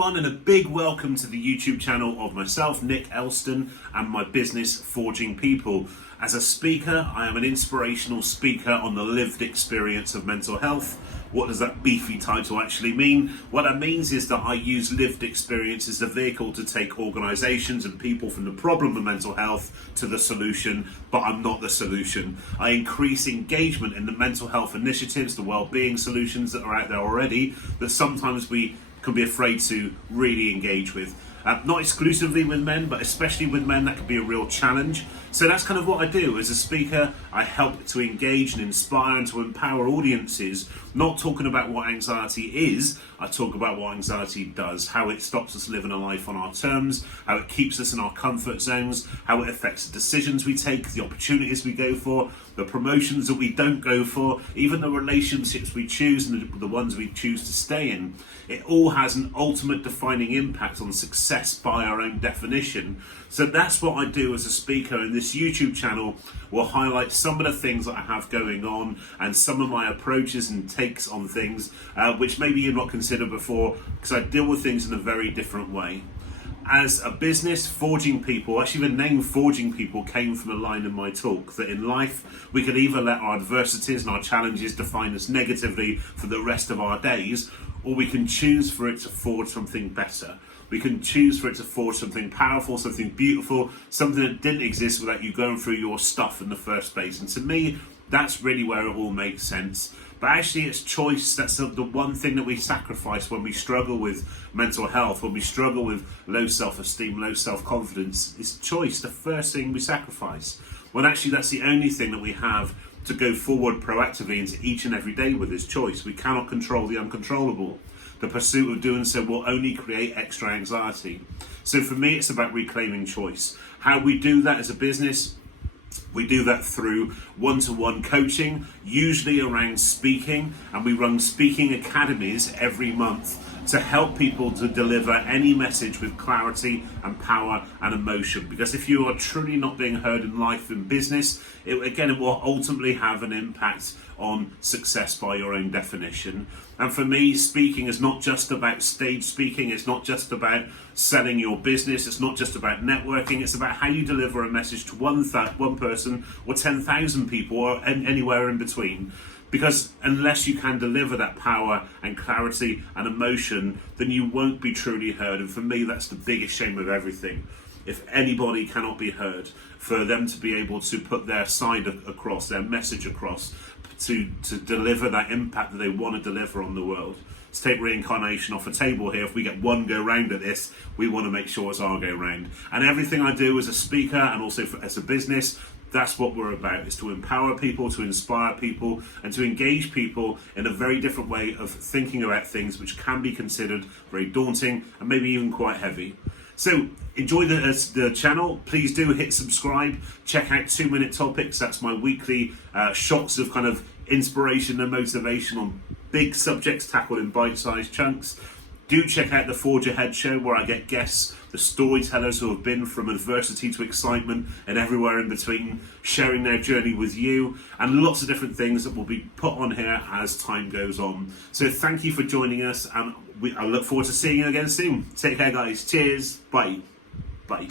everyone, and a big welcome to the YouTube channel of myself, Nick Elston, and my business, Forging People. As a speaker, I am an inspirational speaker on the lived experience of mental health. What does that beefy title actually mean? What that means is that I use lived experience as a vehicle to take organisations and people from the problem of mental health to the solution, but I'm not the solution. I increase engagement in the mental health initiatives, the well-being solutions that are out there already, that sometimes we can be afraid to really engage with. Not exclusively with men, but especially with men, that can be a real challenge. So that's kind of what I do. As a speaker, I help to engage and inspire and to empower audiences, not talking about what anxiety is. I talk about what anxiety does, how it stops us living a life on our terms, how it keeps us in our comfort zones, how it affects the decisions we take, the opportunities we go for, the promotions that we don't go for, even the relationships we choose and the ones we choose to stay in. It all has an ultimate defining impact on success by our own definition. So that's what I do as a speaker, and this YouTube channel will highlight some of the things that I have going on and some of my approaches and takes on things which maybe you've not considered before, because I deal with things in a very different way. As a business, Forging People, actually the name Forging People came from a line in my talk, that in life we could either let our adversities and our challenges define us negatively for the rest of our days, or we can choose for it to forge something better. We can choose for it to forge something powerful, something beautiful, something that didn't exist without you going through your stuff in the first place. And to me, that's really where it all makes sense. But actually it's choice. That's the one thing that we sacrifice when we struggle with mental health, when we struggle with low self-esteem, low self-confidence. It's choice, the first thing we sacrifice. When actually that's the only thing that we have to go forward proactively into each and every day with, is choice. We cannot control the uncontrollable. The pursuit of doing so will only create extra anxiety. So for me, it's about reclaiming choice. How we do that as a business, we do that through one-to-one coaching, usually around speaking, and we run speaking academies every month to help people to deliver any message with clarity and power and emotion. Because if you are truly not being heard in life and business, it will ultimately have an impact on success by your own definition. And for me, speaking is not just about stage speaking, it's not just about selling your business, it's not just about networking, it's about how you deliver a message to one person or 10,000 people or anywhere in between. Because unless you can deliver that power and clarity and emotion, then you won't be truly heard. And for me, that's the biggest shame of everything. If anybody cannot be heard, for them to be able to put their side across, their message across, to deliver that impact that they want to deliver on the world. Let's take reincarnation off the table here. If we get one go round at this, we want to make sure it's our go round. And everything I do as a speaker and also as a business, that's what we're about, is to empower people, to inspire people, and to engage people in a very different way of thinking about things which can be considered very daunting and maybe even quite heavy. So enjoy the channel. Please do hit subscribe. Check out 2 Minute Topics. That's my weekly shots of kind of inspiration and motivation on big subjects tackled in bite-sized chunks. Do check out the Forge Ahead show, where I get guests, the storytellers who have been from adversity to excitement and everywhere in between, sharing their journey with you, and lots of different things that will be put on here as time goes on. So thank you for joining us, and I look forward to seeing you again soon. Take care, guys. Cheers. Bye. Bye.